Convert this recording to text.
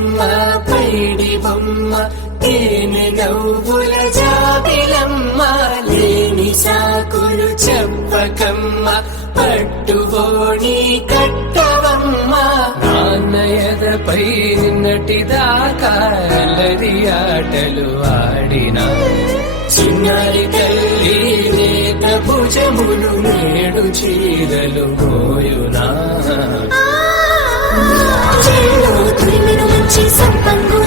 బొమ్మ పైడి బొమ్మ తేనె నవ్వుల జాబిలమ్మ లేని సాకులు చెప్పకమ్మ పట్టుబోణి కట్టవమ్మ నాన్నయదపై నిన్నటిదాకా అల్లరి ఆటలు ఆడినా చిన్నారి తల్లి నేత భుజములు నేడు చీరలు మోయునా చెల్లో తురిమిన మంచి సంపంగు